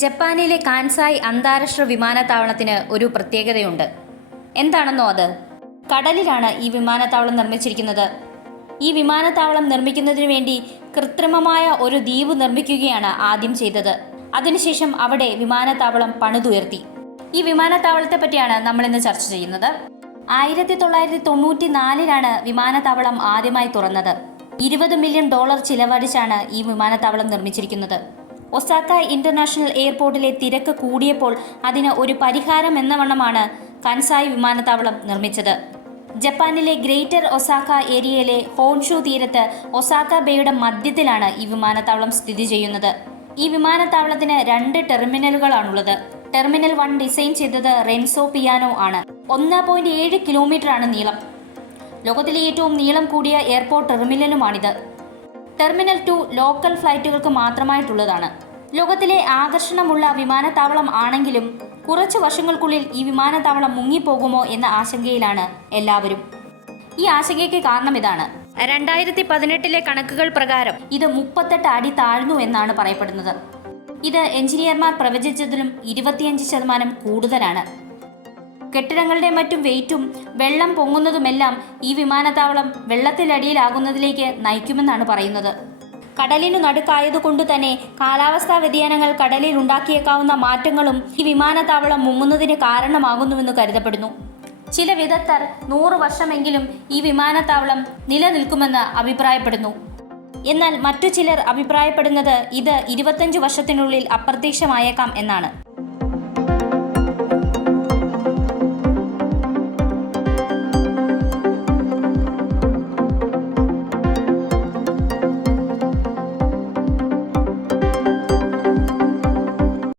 ജപ്പാനിലെ കാൻസായ് അന്താരാഷ്ട്ര വിമാനത്താവളത്തിന് ഒരു പ്രത്യേകതയുണ്ട്. എന്താണെന്നോ അത്? കടലിലാണ് ഈ വിമാനത്താവളം നിർമ്മിച്ചിരിക്കുന്നത്. ഈ വിമാനത്താവളം നിർമ്മിക്കുന്നതിനു വേണ്ടി കൃത്രിമമായ ഒരു ദ്വീപ് നിർമ്മിക്കുകയാണ് ആദ്യം ചെയ്തത്. അതിനുശേഷം അവിടെ വിമാനത്താവളം പണിതുയർത്തി. ഈ വിമാനത്താവളത്തെ പറ്റിയാണ് നമ്മൾ ഇന്ന് ചർച്ച ചെയ്യുന്നത്. 1994 വിമാനത്താവളം ആദ്യമായി തുറന്നത്. $20 മില്യൺ ചിലവഴിച്ചാണ് ഈ വിമാനത്താവളം നിർമ്മിച്ചിരിക്കുന്നത്. ഒസാക്ക ഇന്റർനാഷണൽ എയർപോർട്ടിലെ തിരക്ക് കൂടിയപ്പോൾ അതിന് ഒരു പരിഹാരം എന്ന വണ്ണമാണ് കൻസായ് വിമാനത്താവളം നിർമ്മിച്ചത്. ജപ്പാനിലെ ഗ്രേറ്റർ ഒസാക്ക ഏരിയയിലെ ഹോൻഷു തീരത്ത് ഒസാക്ക ബേയുടെ മധ്യത്തിലാണ് ഈ വിമാനത്താവളം സ്ഥിതി ചെയ്യുന്നത്. ഈ വിമാനത്താവളത്തിന് 2 ടെർമിനലുകളാണുള്ളത്. ടെർമിനൽ 1 ഡിസൈൻ ചെയ്തത് റെൻസോ പിയാനോ ആണ്. 1.7 കിലോമീറ്ററാണ് നീളം. ലോകത്തിലെ ഏറ്റവും നീളം കൂടിയ എയർപോർട്ട് ടെർമിനലുമാണിത്. ടെർമിനൽ 2 ലോക്കൽ ഫ്ലൈറ്റുകൾക്ക് മാത്രമായിട്ടുള്ളതാണ്. ലോകത്തിലെ ആകർഷണമുള്ള വിമാനത്താവളം ആണെങ്കിലും കുറച്ചു വർഷങ്ങൾക്കുള്ളിൽ ഈ വിമാനത്താവളം മുങ്ങിപ്പോകുമോ എന്ന ആശങ്കയിലാണ് എല്ലാവരും. ഈ ആശങ്കയ്ക്ക് കാരണം ഇതാണ്. 2018 കണക്കുകൾ പ്രകാരം ഇത് 38 അടി താഴ്ന്നു എന്നാണ് പറയപ്പെടുന്നത്. ഇത് എഞ്ചിനീയർമാർ പ്രവചിച്ചതിലും 25% കൂടുതലാണ്. കെട്ടിടങ്ങളുടെ മറ്റും വെയിറ്റും വെള്ളം പൊങ്ങുന്നതുമെല്ലാം ഈ വിമാനത്താവളം വെള്ളത്തിലടിയിലാകുന്നതിലേക്ക് നയിക്കുമെന്നാണ് പറയുന്നത്. കടലിനു നടുക്കായതുകൊണ്ട് തന്നെ കാലാവസ്ഥാ വ്യതിയാനങ്ങൾ കടലിൽ ഉണ്ടാക്കിയേക്കാവുന്ന മാറ്റങ്ങളും ഈ വിമാനത്താവളം മുങ്ങുന്നതിന് കാരണമാകുന്നുവെന്ന് കരുതപ്പെടുന്നു. ചില വിദഗ്ധർ 100 വർഷമെങ്കിലും ഈ വിമാനത്താവളം നിലനിൽക്കുമെന്ന് അഭിപ്രായപ്പെടുന്നു. എന്നാൽ മറ്റു ചിലർ അഭിപ്രായപ്പെടുന്നത് ഇത് 25 വർഷത്തിനുള്ളിൽ അപ്രത്യക്ഷമായേക്കാം എന്നാണ്.